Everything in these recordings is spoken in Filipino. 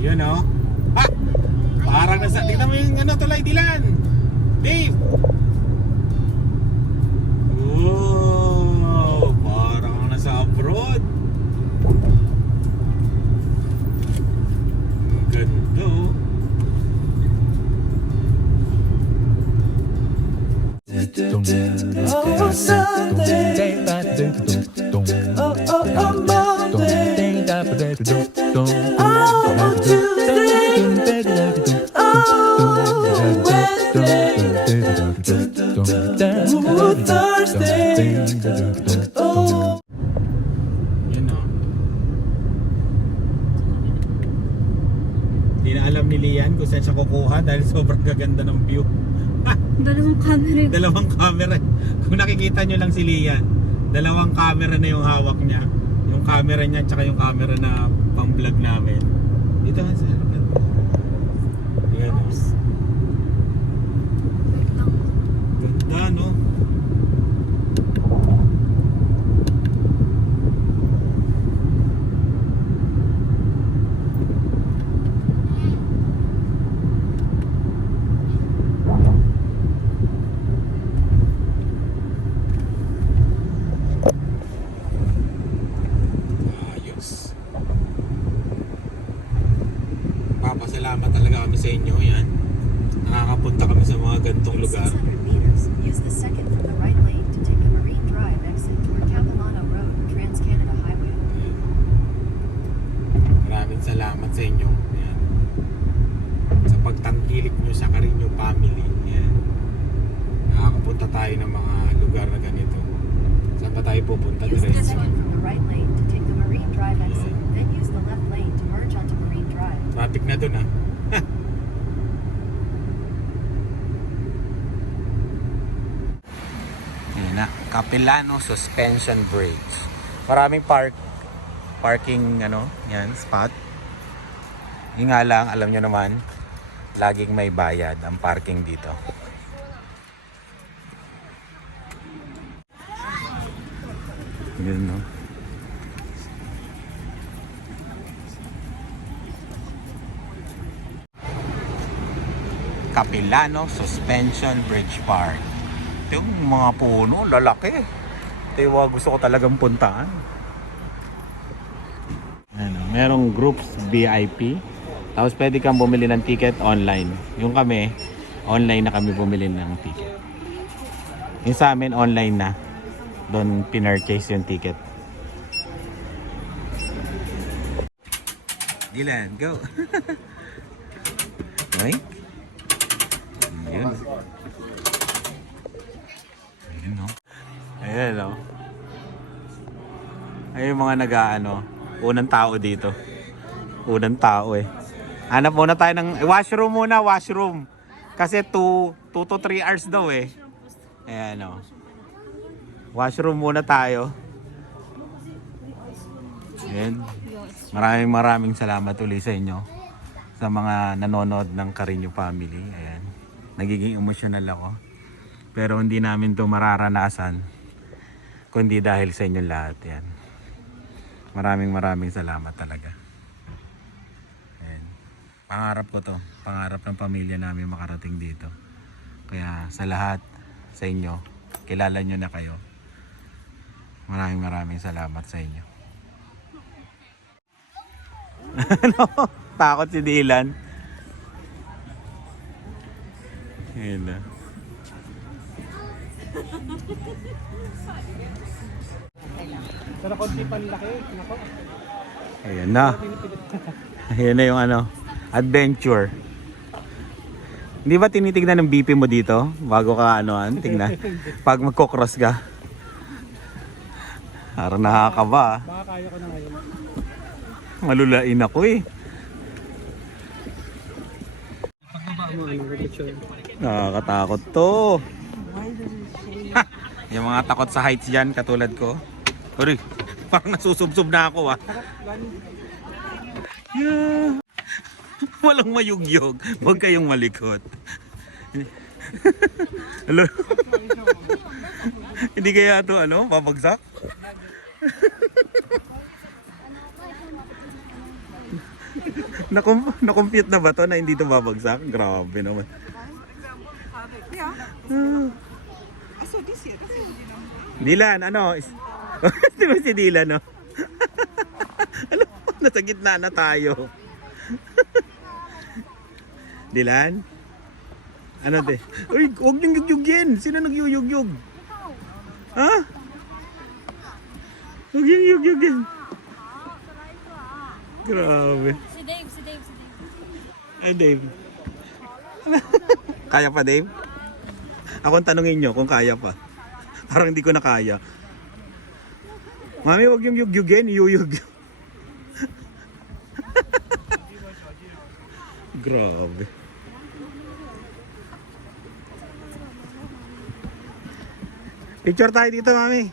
Yun o. Ha! Parang nasa, tignan mo yung ano, tulay Dilan. Dave! Oh, parang nasa abroad. Ganda oh. Oh, Sunday. Oh, oh, oh, Monday. Oh, Tuesday. Oh, Wednesday. Oh, Thursday. Oh. Yan o. Hindi na alam ni Lian kung saan siya kukuha dahil sobrang gaganda ng view. Dalawang camera. Dalawang camera. Kung nakikita nyo lang si Lian, dalawang camera na yung hawak niya. Yung camera niya tsaka yung camera na pang vlog namin. Dito nga sa harapan. Ayan o. Ganda no? Ayos. Papasalamat talaga kami sa inyo. Yan. Nakakapunta kami sa mga gantong lugar. 600 meters, use the second from the right lane to take the Marine Drive exit toward Capilano Road, Trans-Canada Highway. Maraming salamat sa inyo. Ayan. Sa pagtangkilik nyo sa Carino family. Ayan. Nakakapunta tayo ng mga lugar na ganito. Saan pa tayo pupunta? Use the Diretso. second from the right lane to take the Marine Drive exit, then use the left lane to merge onto Marine Drive. Traffic na dun ah. Ayan na. Capilano Suspension Bridge. Maraming parking ano, yan, spot. Yung nga lang, alam nyo naman, laging may bayad ang parking dito. Yun no. Capilano Suspension Bridge Park. Ito yung mga puno, lalaki. Ito yung mga gusto ko talagang puntaan. Ano, merong groups VIP. Tapos pwede kang bumili ng ticket online. Yung kami, online na kami bumili ng ticket. Yung sa amin, online na. Doon pinurchase yung ticket. Dylan, go! Okay? Ayun. Ayun no. Ayan no. Ayun yung mga nag-ano. Unang tao dito. Unang tao eh. Hanap muna tayo ng washroom muna, washroom. Kasi 2 to 3 hours daw eh. Ayan no. Washroom muna tayo. Ayan. Maraming salamat ulit sa inyo. Sa mga nanonood ng Carino family. Ayan. Nagiging emotional ako. Pero hindi namin to mararanasan kundi dahil sa inyo lahat. Yan. Maraming salamat talaga. Ayan. Pangarap ko to. Pangarap ng pamilya namin makarating dito. Kaya sa lahat sa inyo, kilala nyo na kayo. Maraming salamat sa inyo. Ano? Takot si Dylan. Ayan na. Pero konti panlaki, nako. Ayan na. Ayan na yung ano, adventure. Hindi ba tinitignan ng BP mo dito? Bago ka anoan, tingnan. Pag magko-cross ka. Parang nakakaba. Baka kaya ko na ngayon. Malulain ako eh. Pagbaba mo, ano, reflection. Nakakatakot to. Ha! Yung mga takot sa heights dyan, katulad ko. Sorry, parang nasusubsob na ako ah. Yeah. Walang mayugyog. Huwag kayong malikot. Hello? Hindi kaya ito ano, babagsak? Nakompute na ba to na hindi to babagsak? Grabe naman. Dilan, ano? Di ba si Dilan, no? Alam mo, nasa gitna na tayo. Dilan? Ano te? Uy, huwag niyong yugyugin. Sino nagyuyugyug? Ha? Huwag niyong yugyugin. Grabe. Si Dave, si Dave, si Dave. Ay, Dave. Kaya pa, Dave? Ako ang tanungin nyo kung kaya pa. Parang hindi ko na kaya. Mami, huwag yung yugyugin. Yuyugyug. Grabe. Picture tayo dito, Mami.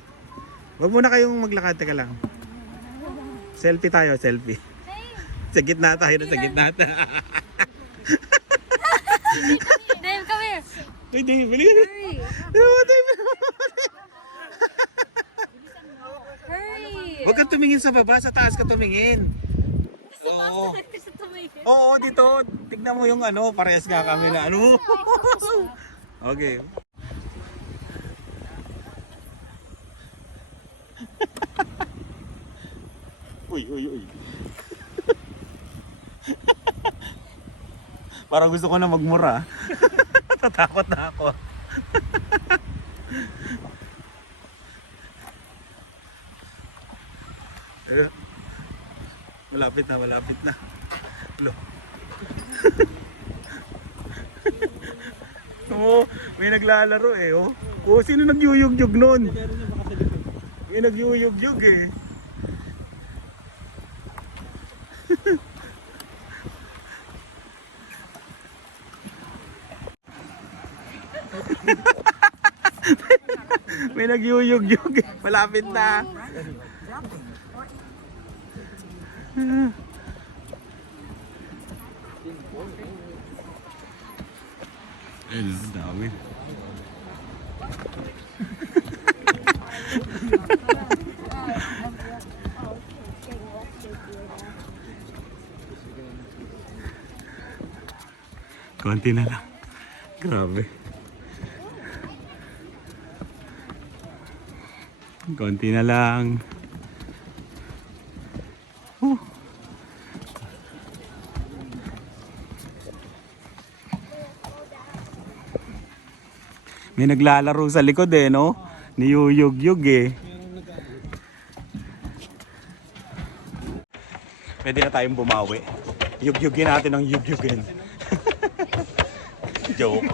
Huwag muna kayong maglakad. Teka lang. Selfie tayo, selfie. Sa gitna tayo, sa gitna tayo. Dave, come here. Uy, Dave, balik ka. Hurry. Dave. Hurry. Huwag kang tumingin sa baba, sa taas ka tumingin. Oo. Gusto tumingin. Oo, dito. Tignan mo yung ano, parehas nga kami na ano. Okay. Uy. Parang gusto ko na magmura. Tatakot na ako. Malapit na. Lo. Oo, may naglalaro eh, oh. Oh, sino nagyuyugyug nun? May nagyuyugyug eh. May nagyuyugyug eh. Malapit na. Ayun, ang dami. Konti na lang. Grabe. Konti na lang. May naglalaro sa likod eh, no? Niyuyugyug eh. Pwede na tayong bumawi. Yugyugin natin ang yugyugin. Joke.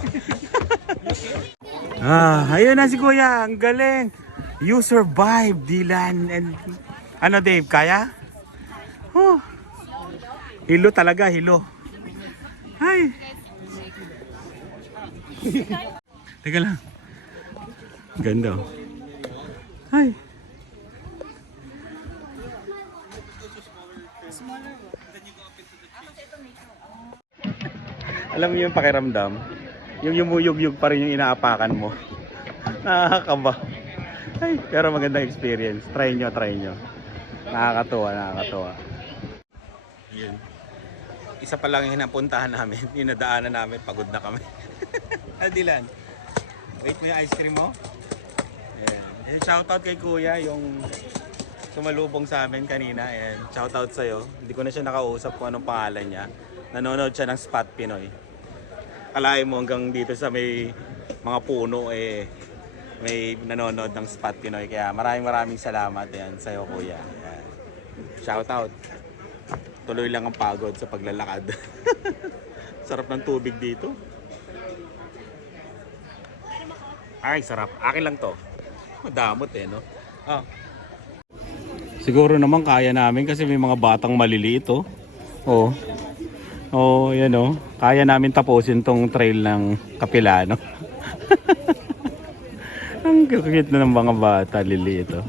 Ayun na si Kuya. Ang galing. You survived, Dylan. And ano, Dave? Kaya? Hilo talaga, hilo. Ay. Teka lang. Ganda. Ay. Alam mo yung pakiramdam? Yung yumuyug-yug pa rin yung inaapakan mo. Nakakaba. Ay, pero magandang experience. Try nyo. Nakakatuwa. Yun. Isa pa lang yung napuntahan namin. Yung nadaanan namin, pagod na kami. Dilan. Wait mo yung ice cream mo. Ayan. Shoutout kay Kuya, yung sumalubong sa amin kanina. Ayan. Shoutout sa'yo. Hindi ko na siya nakausap kung anong pangalan niya. Nanonood siya ng Spot Pinoy. Kalahin mo hanggang dito sa may mga puno may nanonood ng Spot Pinoy. Kaya maraming salamat yan sa'yo, Kuya. Ayan. Shoutout. Tuloy lang ang pagod sa paglalakad. Sarap ng tubig dito. Ay, sarap. Akin lang to. Madamot eh, no? Siguro naman kaya namin kasi may mga batang maliliit, oh. Oh, yan, oh. Kaya namin tapusin tong trail ng Capilano. Ang cute na ng mga bata, liliit, oh.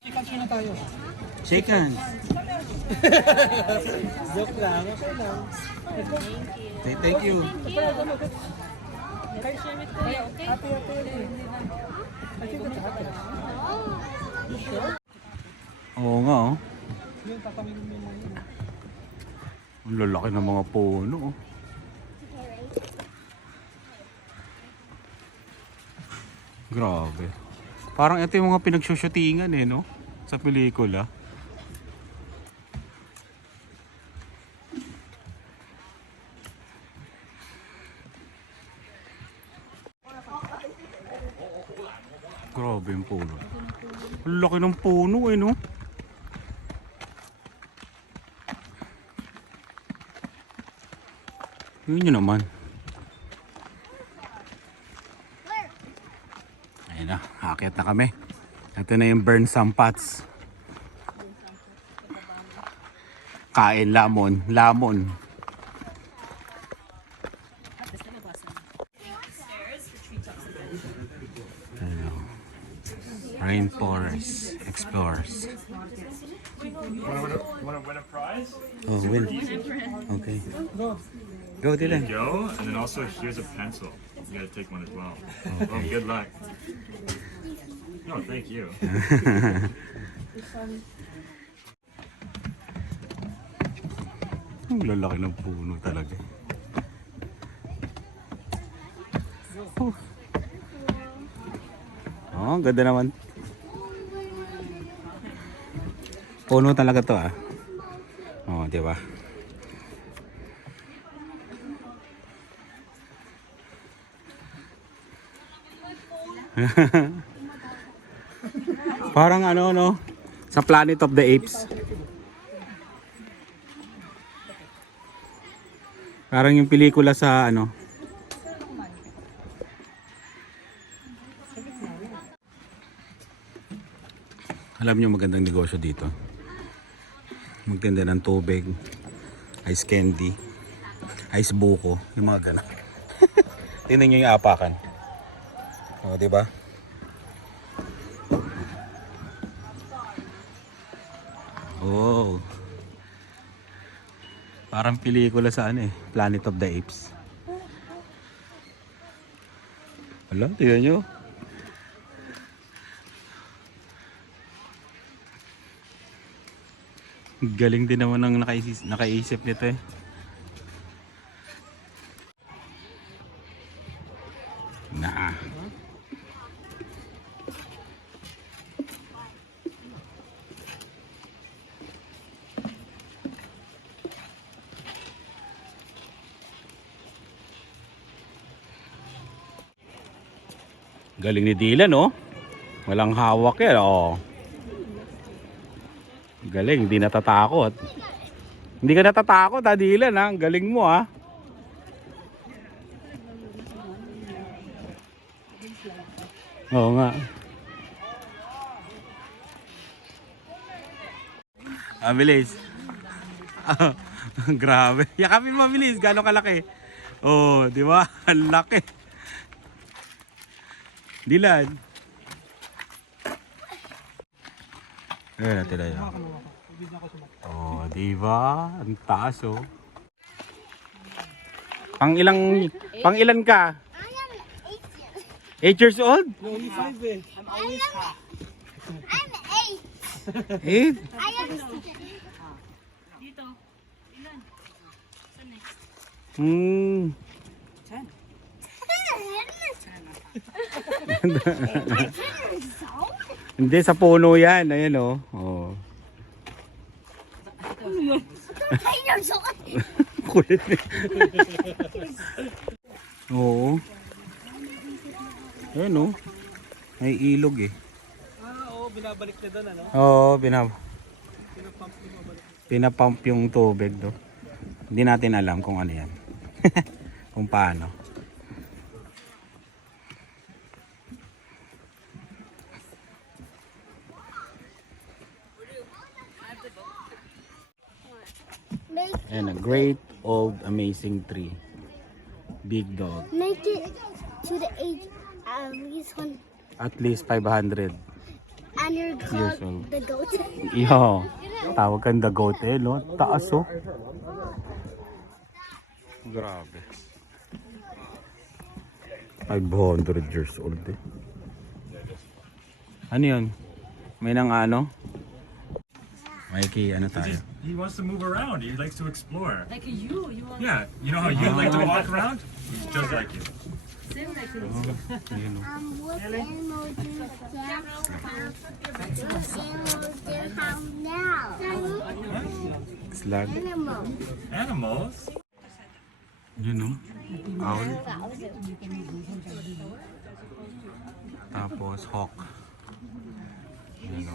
Chicken na tayo. Shake hands. Joke lang. Okay lang. Say thank you. Happy. I think that's happy. Oo nga, oh. Yung tataminin mo yung mga Ang lalaki ng mga puno. Oh. Grabe. Parang ito yung mga pinagsushootingan eh, no? Sa pelikula. Grabe yung puno. Ang laki ng puno eh, no? Yun yun naman. Ayun na, akit na kami. Ito na yung burn sampats. Kain lamon, lamon. Hello. Rainforest Explorers. Want to win a prize? Oh, win. Okay. Go, Dylan. Go, and then also here's a pencil. You gotta take one as well. Well, good luck. No, thank you. Ang lalaki ng puno talaga. Oh, ang ganda naman. Puno talaga to ah. Oh, di ba? Parang ano no, sa Planet of the Apes. Parang yung pelikula sa ano. Alam niyo magandang negosyo dito. Magtinda ng tubig, ice candy, ice buko, yung mga ganun. Tingnan niyo yung apakan. O, di ba? Oh. Parang pelikula sa ano eh, Planet of the Apes. Wala, tingnan nyo. Galing din naman ng nakaisip nito eh. Na. Galing ni Dylan, oh. Walang hawak yan, oh. Galing, hindi natatakot. Hindi ka natatakot, ha, Dylan, ha. Galing mo, ha. Oo nga. Bilis. Grabe. Yakapin mo, bilis. Gano'ng kalaki. Oh, di ba? Ang laki. Dylan. Ayan natin na yan. Oh, di ba? Ang taas, oh. Pang ilan ka? 8 years old? No, only 5 eh. I'm 8. 8? I am Dito. Ilan? Saan next? Hmm. Hindi, sa puno yan. Ayan, oh. Oh. 10 years old. Kulit. Oo. Ayan, oh. May ilog eh. Oo, binabalik na doon, ano? Oo, pinapump yung tubig do. Hindi natin alam kung ano yan. Kung paano. And a great old amazing tree. Big dog. Make it to the age at least one. At least 500 And you're years called old. the goat. Yo, tawag kang the goat eh, no? Taas oh. Grabe. 500 years old eh. Ano yun? May nang ano? Mikey, ano tayo? He wants to move around. He likes to explore. Like you want Yeah, you know how you like to walk around? He's just like you. same like you. Yun, oh. What animal do you have? What animal do you have now? Slug. Animal. Animals? Yun o. Owl. Tapos hawk. Yun o.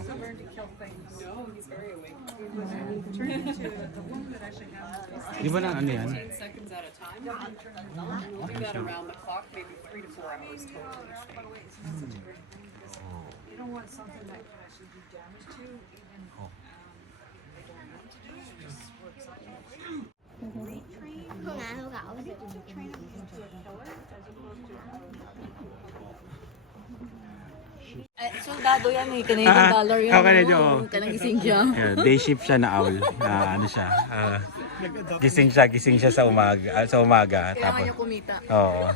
Di ba na ano yan? seconds at a time. Doing that around the clock, maybe 3 to 4 hours total. You don't want something that can actually do damage to even Không ngại không gạo. Soldado yan eh, Canadian dollar yun. Canadian, oo. Kanang gising siya. Yeah, day shift siya na owl. Na ano siya. Gising siya sa umaga. Tapos, kumita. oo.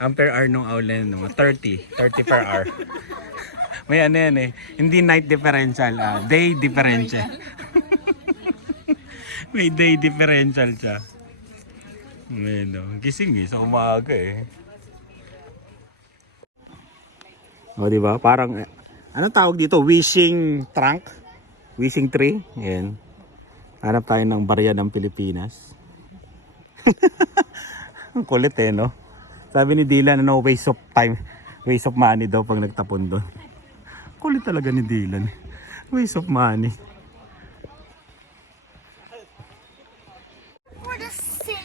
Ang per hour nung owl na yun, 30 per hour. May ano yan eh. Hindi night differential, day differential. May day differential siya. Gising eh, sa umaga eh. O, diba? Parang, anong tawag dito? Wishing trunk? Wishing tree? Yan. Hanap tayo ng barya ng Pilipinas. Ang kulit eh, no? Sabi ni Dylan, ano, waste of time, waste of money daw pag nagtapon doon. Kulit talaga ni Dylan. Waste of money. For the same.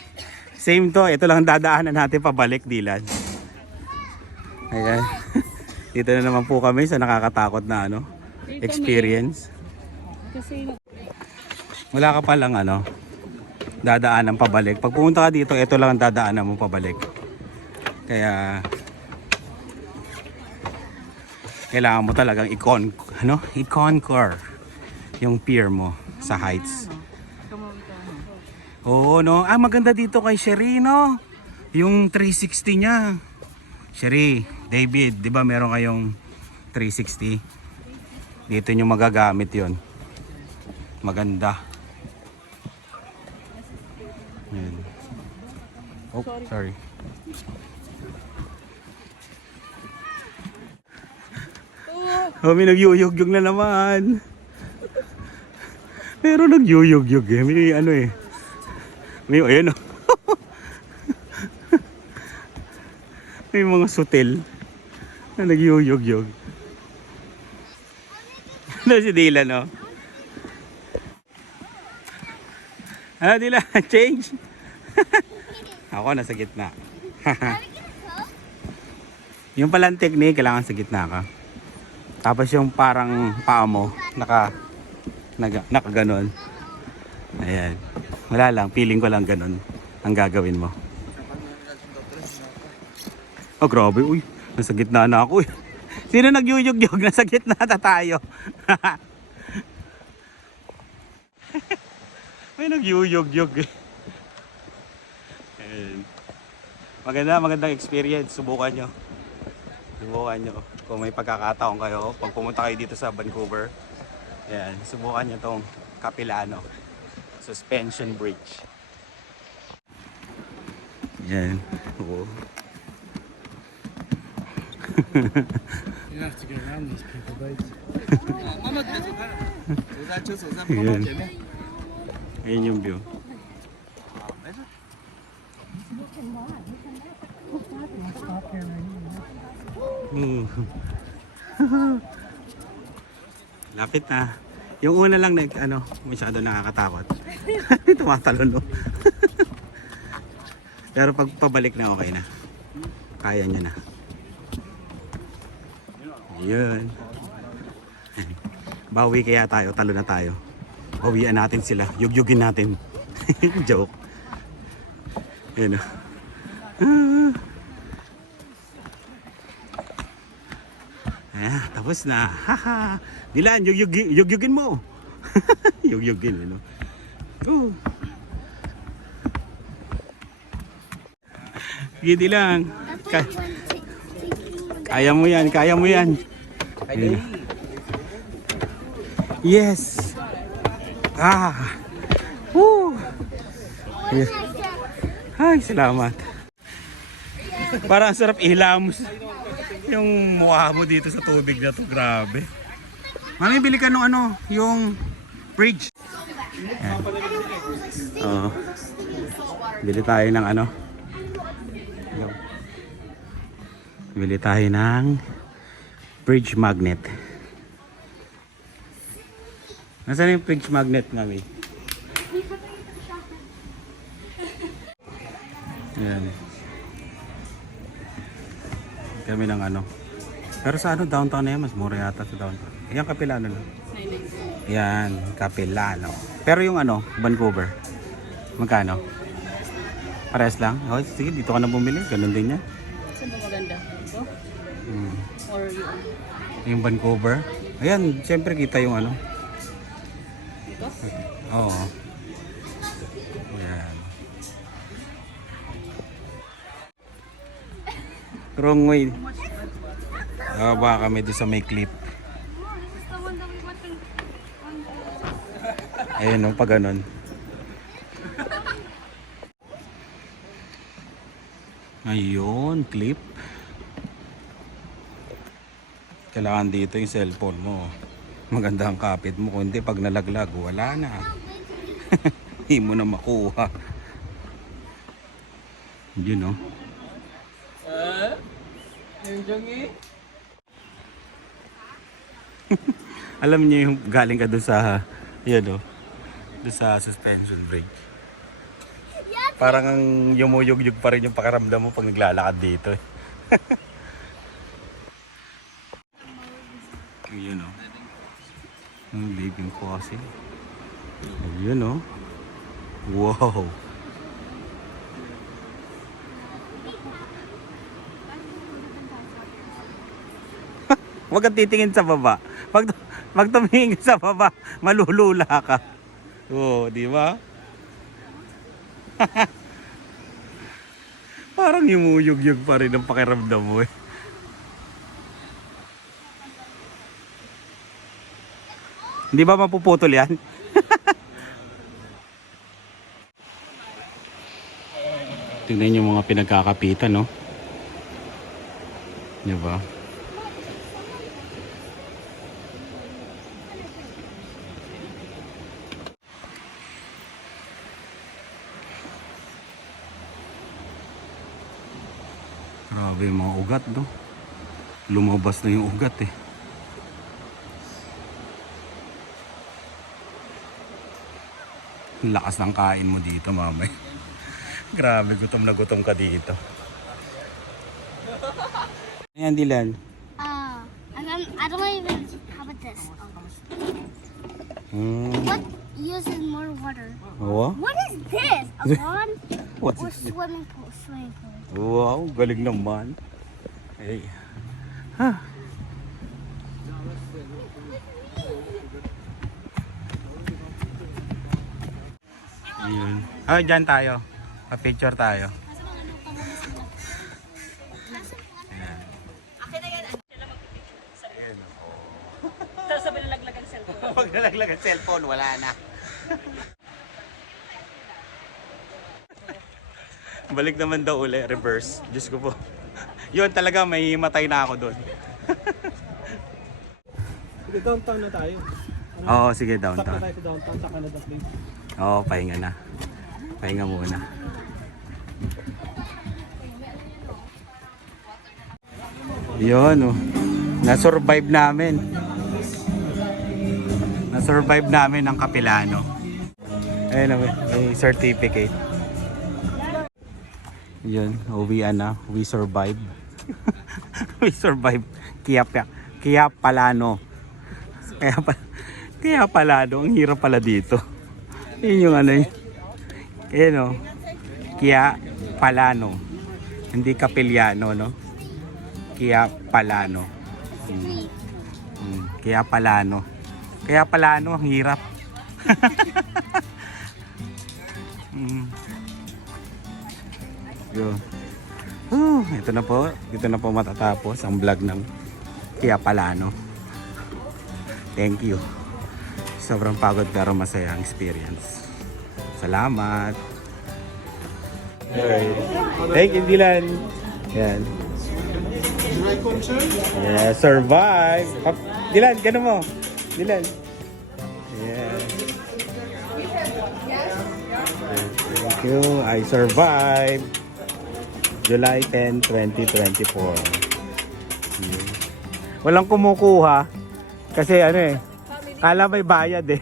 Same to. Ito lang ang dadaanan natin pabalik, Dylan. Ayan. Dito na naman po kami sa nakakatakot na ano, experience. Wala ka palang ano, dadaanan pabalik. Pag pumunta ka dito, ito lang ang dadaanan mo pabalik. Kaya kailangan mo talagang i-conquer yung pier mo sa heights. Oo, no? Maganda dito kay Sherry, no? Yung 360 niya. Sherry, David, di ba meron kayong 360? Dito nyo magagamit yon. Maganda. Ayan. Oh, sorry. Oh, may nagyuyog-yog na naman. Pero nagyuyog-yog eh. May ano eh. May, ayan oh. May mga sutil na nagyuyog-yog. Ano si Dylan, no? Ano, Dylan? Change? Ako nasa gitna. Yung palang technique, kailangan sa gitna ka. Tapos yung parang paa mo, naka ganon. Ayan. Wala lang, feeling ko lang ganon ang gagawin mo. Oh, grabe. Uy, nasa gitna na ako eh. Sino nagyuyog-yog? Nasa gitna na tayo. May nagyuyog-yog eh. Ayan. Magandang experience. Subukan nyo. Kung may pagkakataon kayo, pag pumunta kayo dito sa Vancouver, ayan, subukan nyo tong Capilano Suspension Bridge. Ayan. Oo. You have to get around these people, right? Ayan. Ayan yung view. Lapit na. Yung una lang masyado nakakatakot. Tumatalon, no? Pero pag pabalik na, okay na. Kaya nyo na. Ayun. Bawi kaya tayo, talo na tayo. Bawian natin sila, yugyugin natin. Joke. Ayun o. Tapos na. Haha. Dylan, yugyugin mo. Yugyugin, ano. Oh. Sige, Dylan. Kaya mo yan, kaya mo yan. Ayun. Yes. Woo! Yeah. Ay, salamat. Parang ang sarap ihilamos yung mukha mo dito sa tubig na to. Grabe. Mami, bili ka nung ano, yung fridge. Ayan. Oo. Bili tayo ng ano. Bili tayo ng fridge magnet. Nasaan yung fridge magnet, Mami? Ayan. Kami ng ano. Pero sa ano, downtown na yan, mas mura yata sa downtown. Yan, Capilano lang. Yan, Capilano. Pero yung ano, Vancouver, magkano? Parehas lang? Oh, sige, dito ka na bumili. Ganun din yan. Saan ba maganda? Ito? Hmm. Or yung... Yung Vancouver. Ayan, siyempre kita yung ano. Ito? Oo. Ayan. Wrong way. Baka kami doon sa may clip. Ayun o, pag ganun. Ayun, clip. Kailangan dito yung cellphone mo. Maganda ang kapit mo. Kundi pag nalaglag, wala na. Hindi mo na makuha. Yun o. Alam niyo yung galing ka doon sa yun o, doon sa suspension brake. Parang ang yumuyug-yug pa rin yung pakiramdam mo pag naglalakad dito eh. Yun o. Ang living fossil. Yun o. Wow. Huwag kang titingin sa baba. Pag tumingin sa baba, malulula ka. Oo, di ba? Parang yumuyug-yug pa rin ang pakiramdam mo eh. Hindi ba mapuputol yan? Tingnan yung mga pinagkakapitan, no? Di ba? Grabe yung mga ugat, no? Lumabas na yung ugat eh. Lakas ng kain mo dito, mamay. Grabe, gutom na gutom ka dito. Ayan, Dylan. I don't even. How about this? What uses more water? Oh, What is this? A pond what's or it? swimming pool? Swimming pool. Wow, galing naman. Hey. Ha. Ayun. Ah, dyan tayo. Pa-picture tayo. Tapos sabi nalaglag ang cellphone. Pag nalaglag ang cellphone, wala na. Balik naman daw uli, reverse. Diyos ko po. Yun talaga, may matay na ako doon. Sige, downtown na tayo. Oo, sige, Stop downtown. na tayo sa downtown sa Canada Place. Oo, pahinga na. Pahinga muna. Yun, oh. Na-survive namin. Na-survive namin ang Capilano. Ayun, may certificate. Yun, uwian na. We survive. We survive. Kaya Palano. Kaya Palano. Ang hirap pala dito. Yun yung ano yun. Ayan o. Kaya Palano. Hindi Capiliano, no? Kaya Palano. Kaya Palano. Kaya Palano, ang hirap. Yun. Ito na po. Ito na po matatapos ang vlog ng Kaya Palano. Thank you. Sobrang pagod pero masaya ang experience. Salamat. Okay. Thank you, Dylan. Yan. Yeah, survive. Dylan, gano mo? Dylan. Yeah. Thank you. I survived. July 10, 2024. Walang kumukuha. Kasi ano eh. Kala may bayad eh.